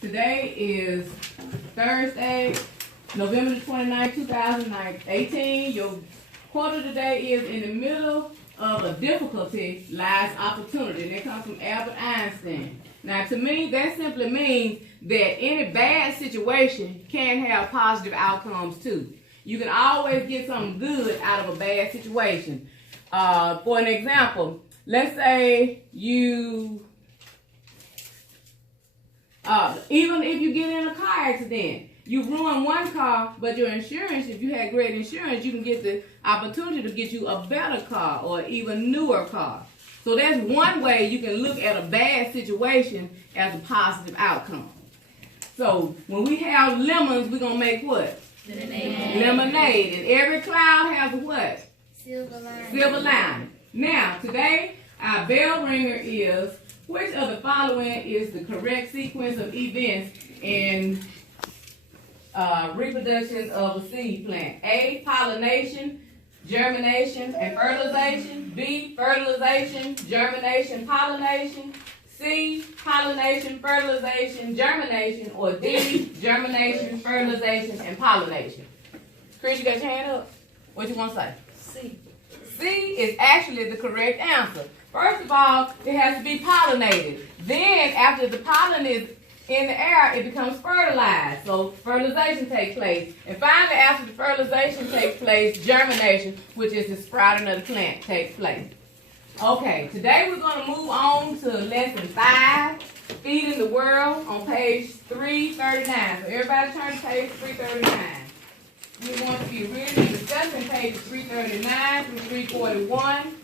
Today is Thursday, November the 29th, 2018. Your quote today is, in the middle of a difficulty lies opportunity. And that comes from Albert Einstein. Now, to me, that simply means that any bad situation can have positive outcomes too. You can always get something good out of a bad situation. For an example, let's say you, even if you get in a car accident, you ruin one car, but your insurance, if you had great insurance, you can get the opportunity to get you a better car or even newer car. So that's one way you can look at a bad situation as a positive outcome. So when we have lemons, we're going to make what? Lemonade. And every cloud has a what? Silver lining. Silver lining. Now, today, our bell ringer is, which of the following is the correct sequence of events in reproduction of a seed plant? A, pollination, germination, and fertilization. B, fertilization, germination, pollination. C, pollination, fertilization, germination. Or D, germination, fertilization, and pollination. Chris, you got your hand up? What you want to say? C. C is actually the correct answer. First of all, it has to be pollinated. Then, after the pollen is in the air, it becomes fertilized. So fertilization takes place. And finally, after the fertilization takes place, germination, which is the sprouting of the plant, takes place. Okay, today we're going to move on to lesson 5, Feeding the World, on page 339. So everybody turn to page 339. We want to be really discussing pages 339 through 341.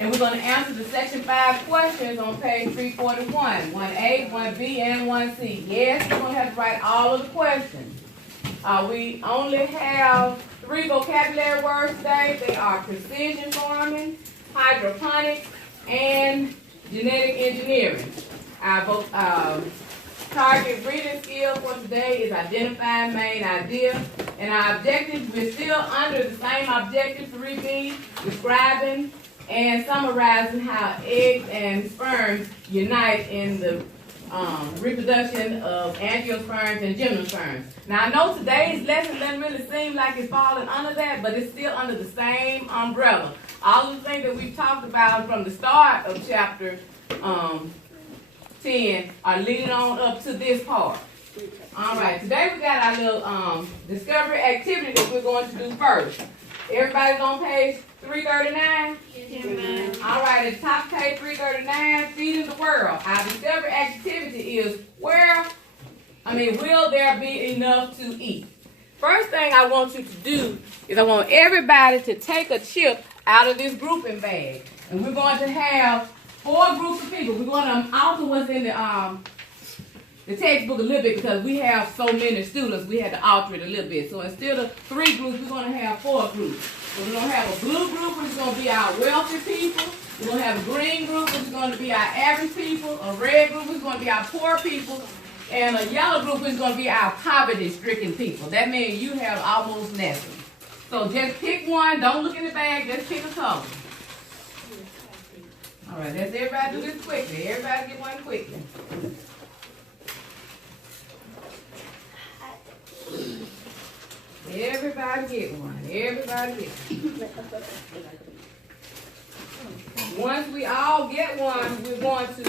And we're going to answer the section 5 questions on page 341. 1A, 1B, and 1C. Yes, we're going to have to write all of the questions. We only have 3 vocabulary words today. They are precision farming, hydroponics, and genetic engineering. Our target reading skill for today is identifying main idea. And our objectives, we're still under the same objective, 3B, describing and summarizing how eggs and sperms unite in the reproduction of angiosperms and gymnosperms. Now, I know today's lesson doesn't really seem like it's falling under that, but it's still under the same umbrella. All of the things that we've talked about from the start of chapter 10 are leading on up to this part. All right, today we got our little discovery activity that we're going to do first. Everybody's on page 339? Yes, all right, at the top of page 339, Feeding the World. Our discovery activity is will there be enough to eat? First thing I want you to do is I want everybody to take a chip out of this grouping bag. And we're going to have 4 groups of people. We're going to alter what's in the textbook a little bit because we have so many students, we had to alter it a little bit. So instead of 3 groups, we're going to have 4 groups. So we're going to have a blue group, which is going to be our wealthy people. We're going to have a green group, which is going to be our average people. A red group, which is going to be our poor people. And a yellow group, which is going to be our poverty-stricken people. That means you have almost nothing. So just pick one. Don't look in the bag. Just pick a color. All right, let's everybody do this quickly. Everybody get one quickly. Everybody get one. Everybody get one. Once we all get one, we're going to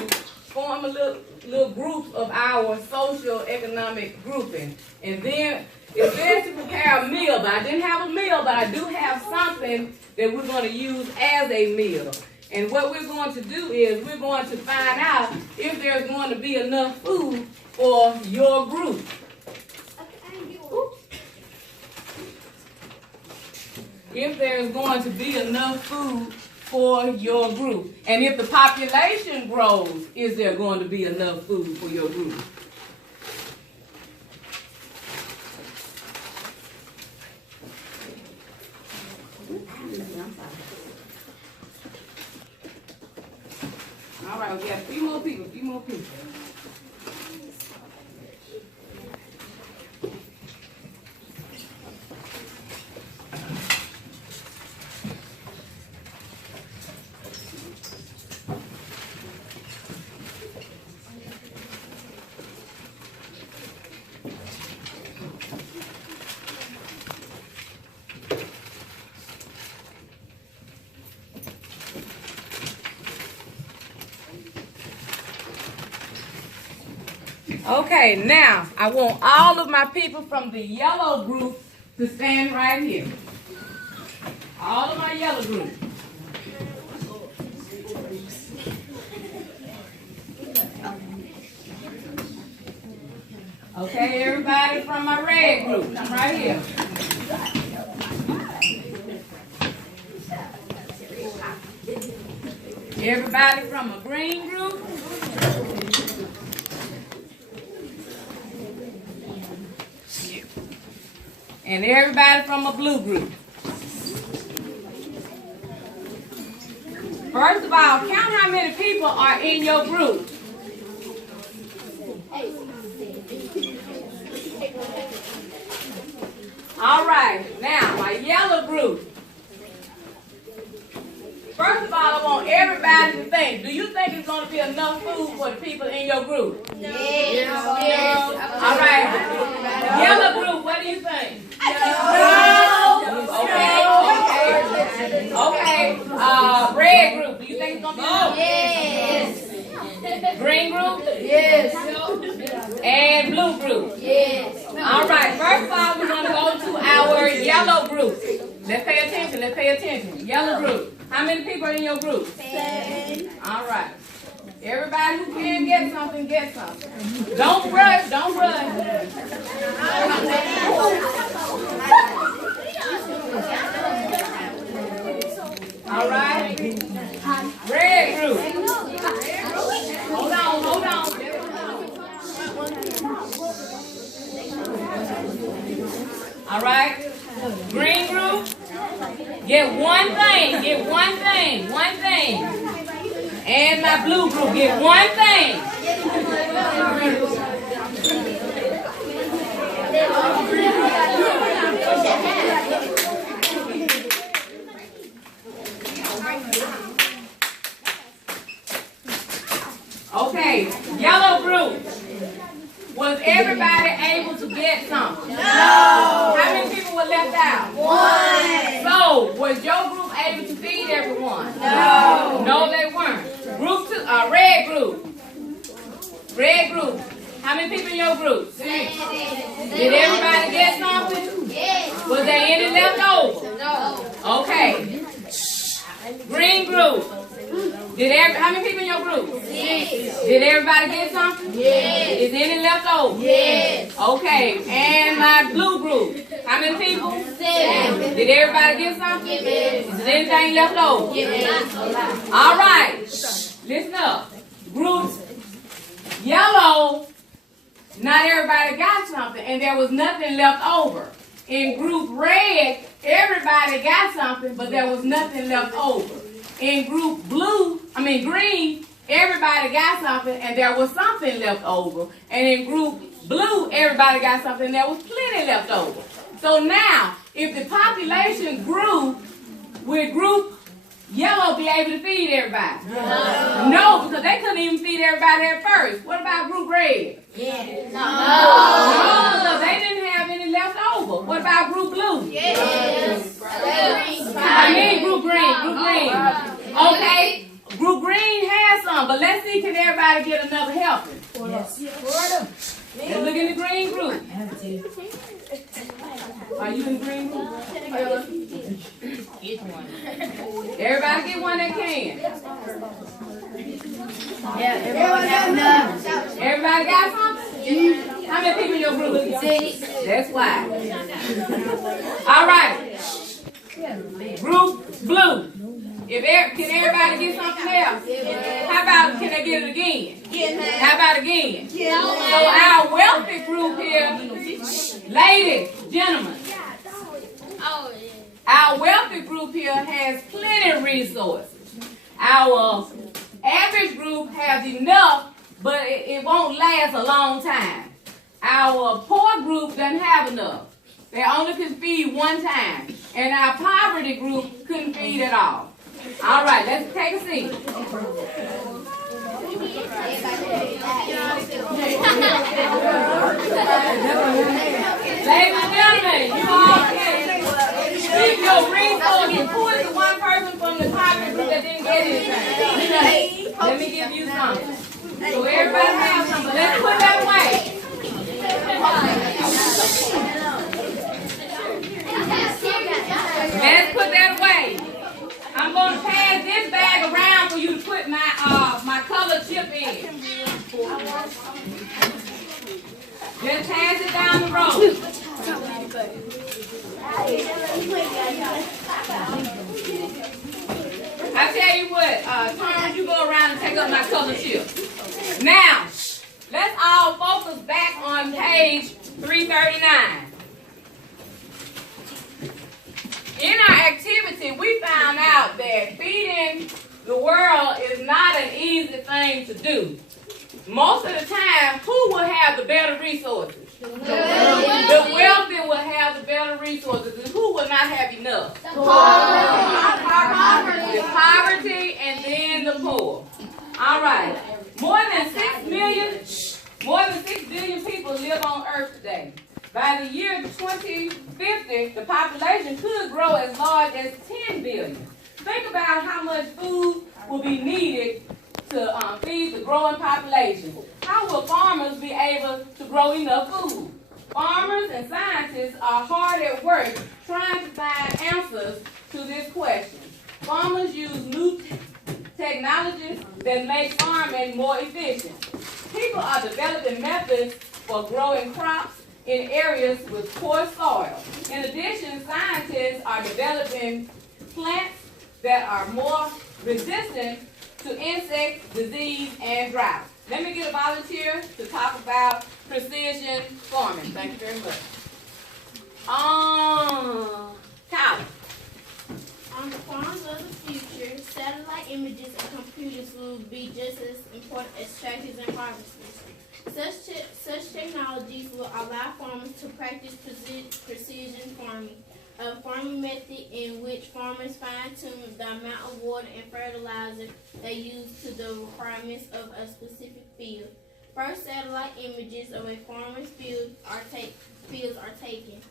form a little group of our social economic grouping. And then it's best to prepare a meal. But I didn't have a meal, but I do have something that we're going to use as a meal. And what we're going to do is we're going to find out if there's going to be enough food for your group. If there's going to be enough food for your group. And if the population grows, is there going to be enough food for your group? All right, we got a few more people. Okay, now I want all of my people from the yellow group to stand right here. All of my yellow group. Okay, everybody from my red group, come right here. Everybody from a green group. And everybody from a blue group. First of all, count how many people are in your group. All right, now my yellow group. First of all, I want everybody to think. Do you think it's going to be enough food for the people in your group? Yes. All right. Yellow group, what do you think? Okay. Red group, do you think it's going to be enough? Yes. Green group? Yes. And blue group? Yes. All right, first of all, we're going to go to our yellow group. Let's pay attention. Yellow group. How many people are in your group? 7. All right. Everybody who can get something, get something. Don't rush. All right. Red group. Hold on. All right. Green group. Get one thing. And my blue group, get one thing. Okay, yellow group. Was everybody able to get something? No. How many people were left out? 1. So, was your group able to feed everyone? No. No, they weren't. Group 2, red group. Red group. How many people in your group? 6. Did everybody get something? Yes. Was there any left over? No. Okay. Green group. How many people in your group? 6. Did everybody get something? Yes. Is any left over? Yes. Okay. And my blue group. How many people? 7. Did everybody get something? Yes. Is anything left over? Yes. All right. Listen up. Group yellow, not everybody got something, and there was nothing left over. In group red, everybody got something, but there was nothing left over. In group green, everybody got something, and there was something left over. And in group blue, everybody got something, and there was plenty left over. So now, if the population grew, would group yellow be able to feed everybody? No, because they couldn't even feed everybody at first. What about group red? Yes. No, because they didn't have any left over. What about group blue? Yes. I mean group green. Okay, group green has some, but let's see, can everybody get another helping? Yes. Let's look in the green group. Are you in the green group? Get one. Everybody get one that can. Yeah, everyone got enough. Everybody got something? How many people in your group? 6. That's why. All right. Group blue. Can everybody get something else? How about, can they get it again? How about again? So our wealthy group here, ladies, gentlemen, our wealthy group here has plenty of resources. Our average group has enough, but it won't last a long time. Our poor group doesn't have enough. They only can feed one time. And our poverty group couldn't feed at all. All right, let's take a seat. Ladies and gentlemen, you all can keep your resources. Who is the one person from the poverty group that didn't get anything? Let me give you something. So everybody has something. Let's put that away. Just pass it down the road. I tell you what, Thomas, you go around and take up my color chip. Now, let's all focus back on page 339. In our activity, we found out that feeding the world is not an easy thing to do. Most of the time, who will have the better resources? The wealthy will have the better resources, and who will not have enough? The poverty, and then the poor. All right. More than 6 billion people live on Earth today. By the year 2050, the population could grow as large as 10 billion. Think about how much food will be needed to feed the growing population. How will farmers be able to grow enough food? Farmers and scientists are hard at work trying to find answers to this question. Farmers use new technologies that make farming more efficient. People are developing methods for growing crops in areas with poor soil. In addition, scientists are developing plants that are more resistant to insects, disease, and drought. Let me get a volunteer to talk about precision farming. Thank you very much. Tyler. On the farms of the future, satellite images and computers will be just as important as tractors and harvesters. Such technologies will allow farmers to practice precision farming, a farming method in which farmers fine-tune the amount of water and fertilizer they use to the requirements of a specific field. First, satellite images of a farmer's fields are taken.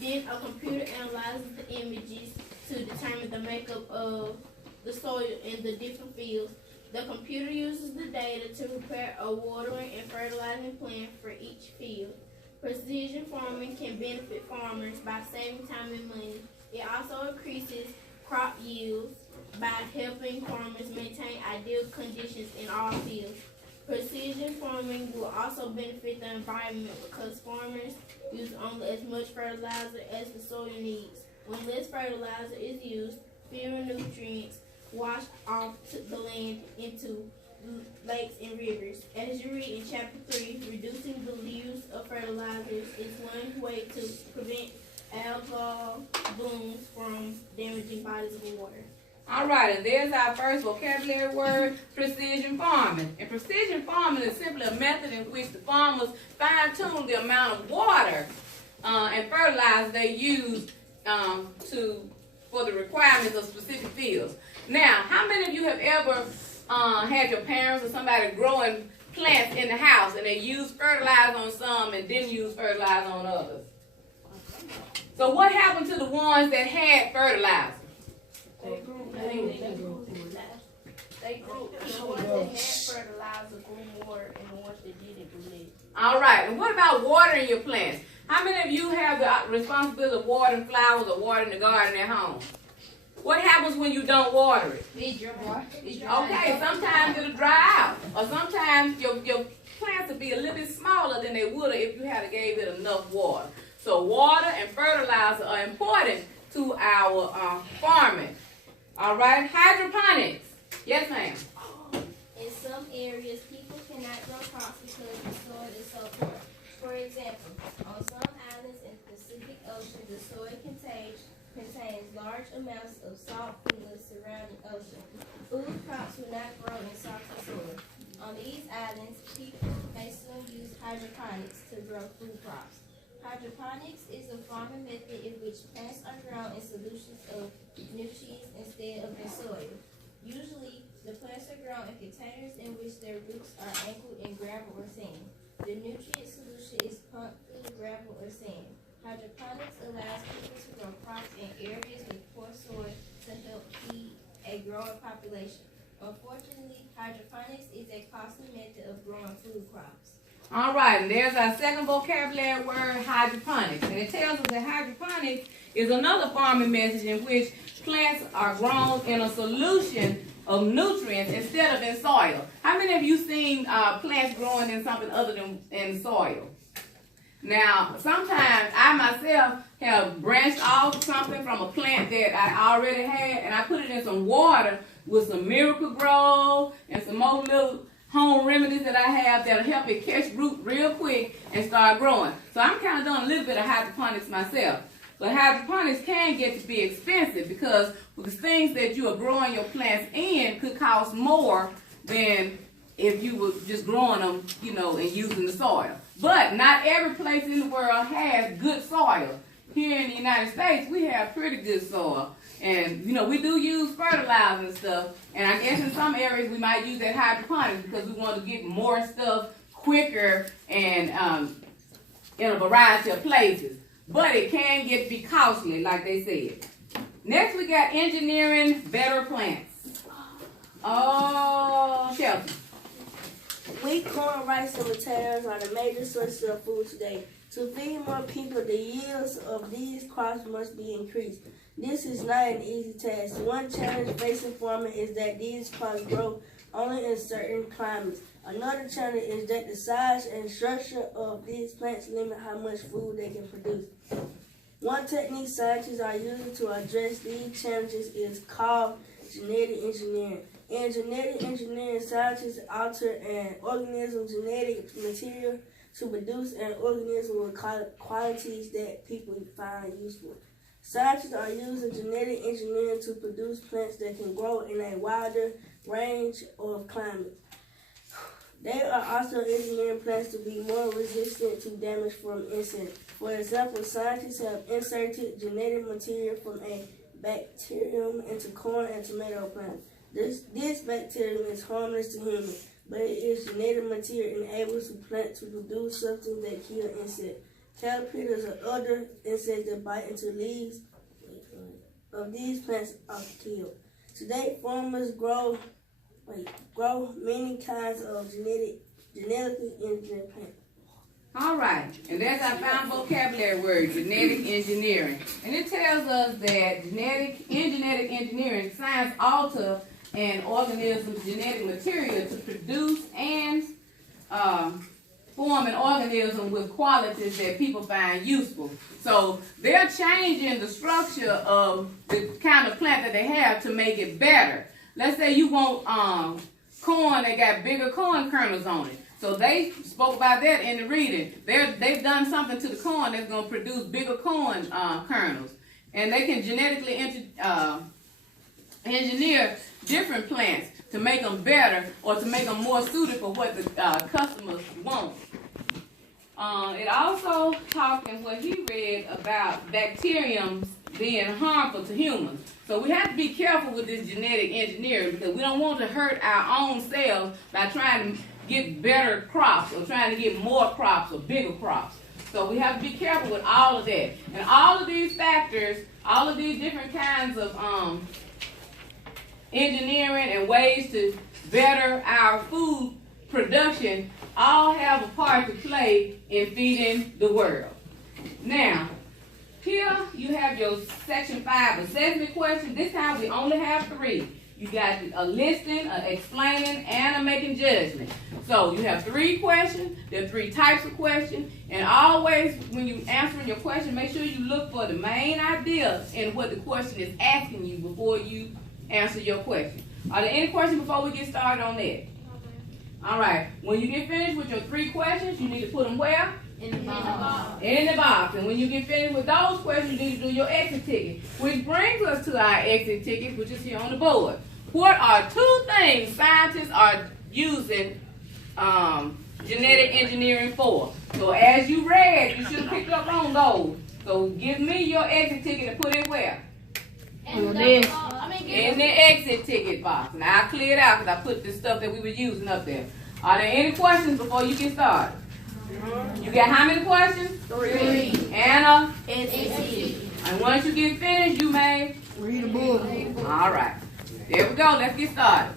Then, a computer analyzes the images to determine the makeup of the soil in the different fields. The computer uses the data to prepare a watering and fertilizing plan for each field. Precision farming can benefit farmers by saving time and money. It also increases crop yields by helping farmers maintain ideal conditions in all fields. Precision farming will also benefit the environment because farmers use only as much fertilizer as the soil needs. When less fertilizer is used, fewer nutrients wash off the land into lakes and rivers. As you read in chapter 3, reducing the use of fertilizers is one way to prevent algal blooms from damaging bodies of water. All right, and there's our first vocabulary word, precision farming. And precision farming is simply a method in which the farmers fine-tune the amount of water and fertilizer they use for the requirements of specific fields. Now, how many of you have ever had your parents or somebody growing plants in the house and they used fertilizer on some and didn't use fertilizer on others? So what happened to the ones that had fertilizer? They grew. The ones that had fertilizer grew more, and the ones that didn't grew less. All right, and what about watering your plants? How many of you have the responsibility of watering flowers or watering the garden at home? What happens when you don't water it? Okay, sometimes it'll dry out. Or sometimes your plants will be a little bit smaller than they would have if you had gave it enough water. So water and fertilizer are important to our farming. All right, hydroponics. Yes, ma'am. In some areas, people cannot grow crops because the soil is so poor. For example, on some islands in the Pacific Ocean, the soil contains large amounts of salt from the surrounding ocean. Food crops will not grow in salty soil. On these islands, people may soon use hydroponics to grow food crops. Hydroponics is a farming method in which plants are grown in solutions of nutrients instead of in soil. Usually, the plants are grown in containers in which their roots are anchored in gravel or sand. The nutrient solution is pumped through the gravel or sand. Hydroponics allows people to grow crops in areas with poor soil to help feed a growing population. Unfortunately, hydroponics is a costly method of growing food crops. All right, and there's our second vocabulary word, hydroponics. And it tells us that hydroponics is another farming method in which plants are grown in a solution of nutrients instead of in soil. How many of you seen plants growing in something other than in soil? Now, sometimes I myself have branched off something from a plant that I already had, and I put it in some water with some Miracle Grow and some more little home remedies that I have that'll help it catch root real quick and start growing. So I'm kind of doing a little bit of hydroponics myself. But hydroponics can get to be expensive because the things that you are growing your plants in could cost more than if you were just growing them, you know, and using the soil. But not every place in the world has good soil. Here in the United States, we have pretty good soil. And, you know, we do use fertilizer and stuff. And I guess in some areas we might use that hydroponics because we want to get more stuff quicker and in a variety of places. But it can get to be costly, like they said. Next, we got engineering better plants. Oh, Shelton. Wheat, corn, rice, and potatoes are the major sources of food today. To feed more people, the yields of these crops must be increased. This is not an easy task. One challenge facing farmers is that these crops grow only in certain climates. Another challenge is that the size and structure of these plants limit how much food they can produce. One technique scientists are using to address these challenges is called genetic engineering. In genetic engineering, scientists alter an organism's genetic material to produce an organism with qualities that people find useful. Scientists are using genetic engineering to produce plants that can grow in a wider range of climates. They are also engineering plants to be more resistant to damage from insects. For example, scientists have inserted genetic material from a bacterium into corn and tomato plants. This bacterium is harmless to humans, but its genetic material enables the plant to produce something that kills insects. Caterpillars or other insects that bite into leaves of these plants are killed. Today, farmers grow many kinds of genetically engineered plants. All right, and that's our found vocabulary word, genetic engineering. And it tells us that genetic engineering, science alter an organism's genetic material to produce and form an organism with qualities that people find useful. So they're changing the structure of the kind of plant that they have to make it better. Let's say you want corn that got bigger corn kernels on it. So they spoke about that in the reading. They've done something to the corn that's going to produce bigger corn kernels. And they can genetically engineer different plants to make them better or to make them more suited for what the customers want. It also talked in what he read about bacteriums being harmful to humans. So we have to be careful with this genetic engineering because we don't want to hurt our own cells by trying to get better crops or trying to get more crops or bigger crops. So we have to be careful with all of that. And all of these factors, all of these different kinds of engineering and ways to better our food production all have a part to play in feeding the world. Now, here you have your section 5 assessment question. This time we only have 3. You got a listing, a explaining, and a making judgment. So you have 3 questions. There are 3 types of questions. And always when you answering your question, make sure you look for the main idea in what the question is asking you before you answer your question. Are there any questions before we get started on that? All right. When you get finished with your 3 questions, you need to put them where? In the box. In the box. And when you get finished with those questions, you need to do your exit ticket. Which brings us to our exit ticket, which is here on the board. What are 2 things scientists are using genetic engineering for? So as you read, you should have picked up on those. So give me your exit ticket and put it where? In the In the exit ticket box. Now I cleared out because I put the stuff that we were using up there. Are there any questions before you get started? You got how many questions? 3. Anna? It's And once you get finished, you may Read a book. all right. There we go. Let's get started.